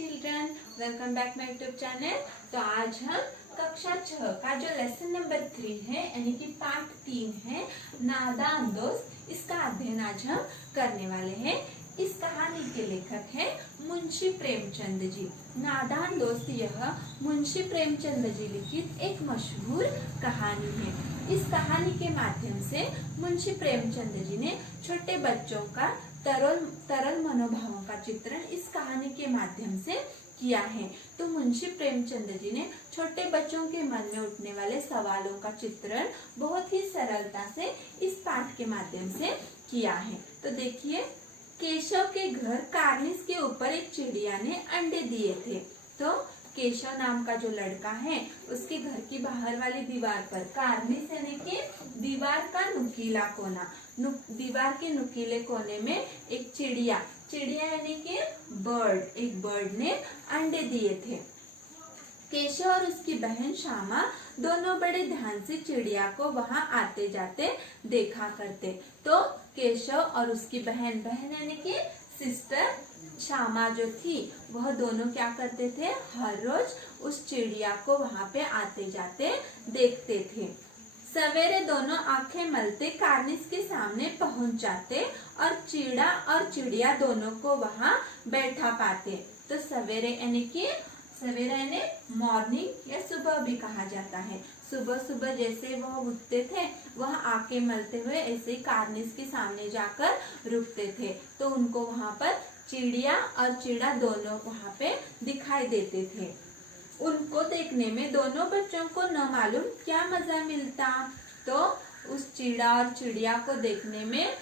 Children, welcome back my YouTube channel. तो आज हम कक्षा 6 का जो लेसन नंबर 3 है यानी कि पार्ट 3 है नादान दोस्त, इसका अध्ययन आज हम करने वाले हैं। इस कहानी के लेखक हैं मुंशी प्रेमचंद जी। नादान दोस्त यह मुंशी प्रेमचंद जी लिखित एक मशहूर कहानी है। इस कहानी के माध्यम से मुंशी प्रेमचंद जी ने छोटे बच्चों का तरल मनोभावों का चित्रण इस कहानी के माध्यम से किया है। तो मुंशी प्रेमचंद जी ने छोटे बच्चों के मन में उठने वाले सवालों का चित्रण बहुत ही सरलता से इस पाठ के माध्यम से किया है। तो देखिए, केशव के घर कार्निस के ऊपर एक चिड़िया ने अंडे दिए थे। तो केशव नाम का जो लड़का है उसके घर की बाहर वाली दीवार पर कार्निस यानी कि दीवार का नुकीला कोना, दीवार के नुकीले कोने में एक चिड़िया यानी कि एक बर्ड ने अंडे दिए थे। केशव और उसकी बहन श्यामा दोनों बड़े ध्यान से चिड़िया को वहां आते जाते देखा करते। तो केशव और उसकी बहन यानी कि सिस्टर श्यामा जो थी वह दोनों क्या करते थे, हर रोज उस चिड़िया को वहां पे आते जाते देखते थे। सवेरे दोनों आंखें मलते कार्निस के सामने पहुंच जाते और चिड़िया दोनों को वहां बैठा पाते। तो सवेरे यानी मॉर्निंग या सुबह भी कहा जाता है। सुबह सुबह जैसे वह उठते थे वह आंखें मलते हुए ऐसे कार्निस के सामने जाकर रुकते थे। तो उनको वहां पर चिड़िया और चिड़ा दोनों वहां पे दिखाई देते थे। उनको देखने में दोनों बच्चों को न मालूम क्या मजा मिलता। तो उस चिड़ा और चिड़िया को देखने में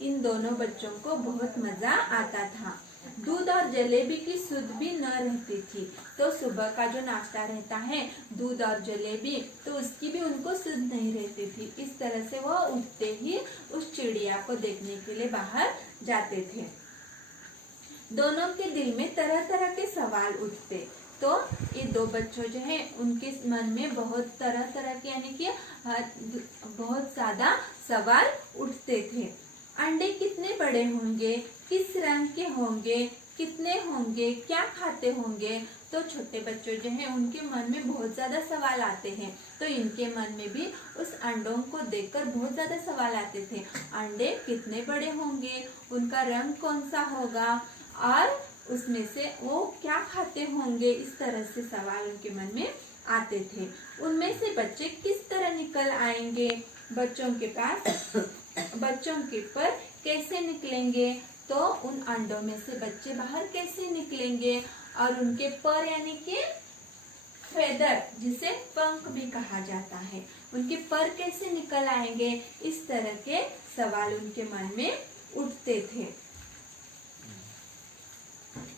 इन दोनों बच्चों को बहुत मजा आता था। दूध और जलेबी की सुध भी न रहती थी। तो सुबह का जो नाश्ता रहता है दूध और जलेबी, तो उसकी भी उनको सुध नहीं रहती थी। इस तरह से वह उठते ही उस चिड़िया को देखने के लिए बाहर जाते थे। दोनों के दिल में तरह तरह के सवाल उठते। तो ये दो बच्चों जो है उनके मन में बहुत तरह तरह के यानी कि बहुत ज्यादा सवाल उठते थे। अंडे कितने बड़े होंगे, किस रंग के होंगे, कितने होंगे, क्या खाते होंगे। तो छोटे बच्चों जो हैं उनके मन में बहुत ज्यादा सवाल आते हैं। तो इनके मन में भी उस अंडों को देखकर बहुत ज्यादा सवाल आते थे। अंडे कितने बड़े होंगे, उनका रंग कौन सा होगा और उसमें से वो क्या खाते होंगे। इस तरह से सवाल उनके मन में आते थे। उनमें से बच्चे किस तरह निकल आएंगे, बच्चों के पर कैसे निकलेंगे। तो उन अंडों में से बच्चे बाहर कैसे निकलेंगे और उनके पर यानी कि फेदर, जिसे पंख भी कहा जाता है, उनके पर कैसे निकल आएंगे। इस तरह के सवाल उनके मन में उठते थे।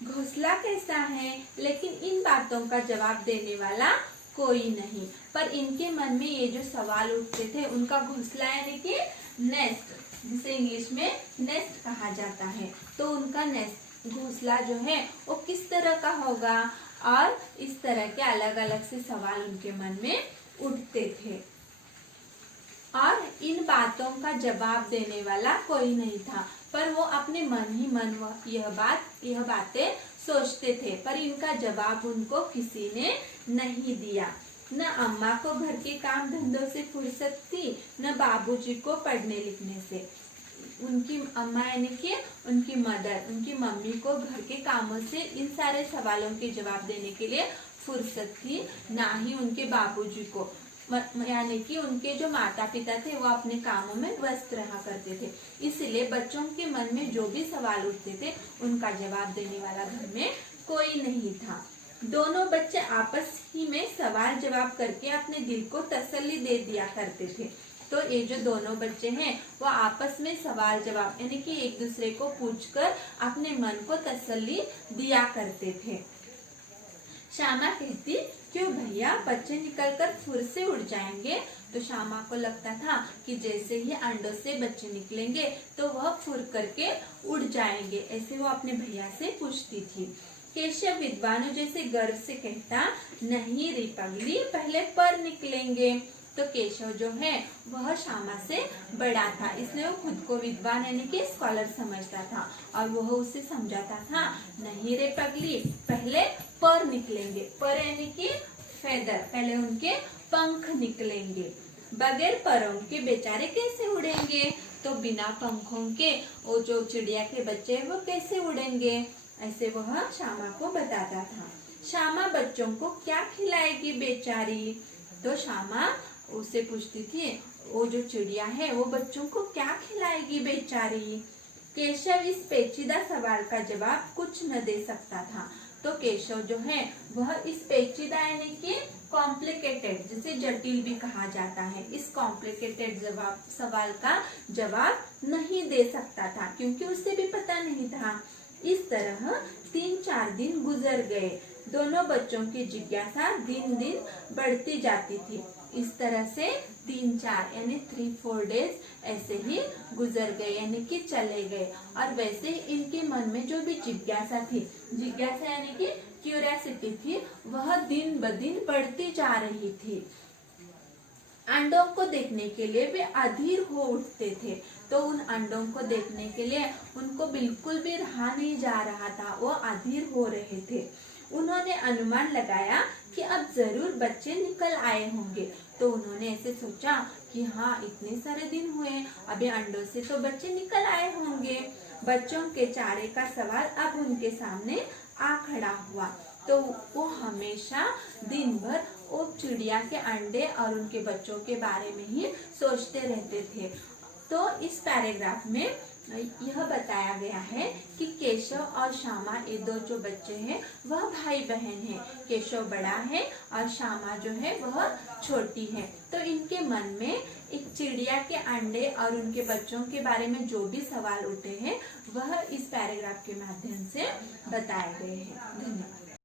घोंसला कैसा है, लेकिन इन बातों का जवाब देने वाला कोई नहीं। पर इनके मन में ये जो सवाल उठते थे उनका घोंसला यानी कि नेस्ट, जिसे इंग्लिश में नेस्ट कहा जाता है, तो उनका नेस्ट घोंसला जो है वो किस तरह का होगा और इस तरह के अलग अलग से सवाल उनके मन में उठते थे। और इन बातों का जवाब देने वाला कोई नहीं था, पर वो अपने मन ही मन यह बातें सोचते थे। पर इनका जवाब उनको किसी ने नहीं दिया। न अम्मा को घर के काम धंधों से फुर्सत थी, न बाबूजी को पढ़ने लिखने से। उनकी अम्मा यानी कि उनकी मदर, उनकी मम्मी को घर के कामों से इन सारे सवालों के जवाब देने के लिए फुर्सत थी, ना ही उनके बाबूजी को, यानी कि उनके जो माता पिता थे वो अपने कामों में व्यस्त रहा करते थे। इसलिए बच्चों के मन में जो भी सवाल उठते थे उनका जवाब देने वाला घर में कोई नहीं था। दोनों बच्चे आपस ही में सवाल जवाब करके अपने दिल को तसल्ली दे दिया करते थे। तो ये जो दोनों बच्चे हैं वो आपस में सवाल जवाब यानी कि एक दूसरे को पूछकर अपने मन को तसल्ली दिया करते थे। श्यामा कहती, क्यों भैया, बच्चे निकलकर फुर से उड़ जाएंगे। तो श्यामा को लगता था कि जैसे ही अंडों से बच्चे निकलेंगे तो वह फुर करके उड़ जाएंगे। ऐसे वो अपने भैया से पूछती थी। केशव विद्वानों जैसे गर्व से कहता, नहीं री पगली, पहले पर निकलेंगे। तो केशव जो है वह श्यामा से बड़ा था, इसलिए वो खुद को विद्वान यानी कि स्कॉलर समझता था और वह उसे समझाता था, नहीं रे पगली, पहले पर निकलेंगे, पर यानी कि फेदर, पहले उनके पंख निकलेंगे, बगैर परों के बेचारे कैसे उड़ेंगे, तो बिना पंखों के वो जो चिड़िया के बच्चे वो कैसे उड़ेंगे, ऐसे वह श्यामा को बताता था। श्यामा बच्चों को क्या खिलाएगी बेचारी, तो श्यामा उसे पूछती थी, वो जो चिड़िया है वो बच्चों को क्या खिलाएगी बेचारी। केशव इस पेचीदा सवाल का जवाब कुछ न दे सकता था, तो केशव जो है वह इस पेचीदा यानी कि कॉम्प्लिकेटेड, जिसे जटिल भी कहा जाता है, इस कॉम्प्लिकेटेड सवाल का जवाब नहीं दे सकता था, क्योंकि उसे भी पता नहीं था। इस तरह 3-4 दिन गुजर गए। दोनों बच्चों की जिज्ञासा दिन दिन बढ़ती जाती थी। इस तरह से 3-4 यानी 3-4 डेज ऐसे ही गुजर गए, यानी कि चले गए। और वैसे इनके मन में जो भी जिज्ञासा थी, जिज्ञासा यानी कि क्यूरियोसिटी थी, वह दिन ब दिन बढ़ती जा रही थी। अंडों को देखने के लिए वे अधीर हो उठते थे, तो उन अंडों को देखने के लिए उनको बिल्कुल भी रहा नहीं जा रहा था, वो अधीर हो रहे थे। उन्होंने अनुमान लगाया कि अब जरूर बच्चे निकल आए होंगे, तो उन्होंने ऐसे सोचा कि हाँ, इतने सारे दिन हुए, अभी अंडों से तो बच्चे निकल आए होंगे। बच्चों के चारे का सवाल अब उनके सामने आ खड़ा हुआ, तो वो हमेशा दिन भर वो चिड़िया के अंडे और उनके बच्चों के बारे में ही सोचते रहते थे। तो इस पैराग्राफ में यह बताया गया है कि केशव और श्यामा, ये दो जो बच्चे हैं वह भाई बहन हैं। केशव बड़ा है और श्यामा जो है वह छोटी है। तो इनके मन में एक चिड़िया के अंडे और उनके बच्चों के बारे में जो भी सवाल उठे हैं वह इस पैराग्राफ के माध्यम से बताए गए हैं। धन्यवाद।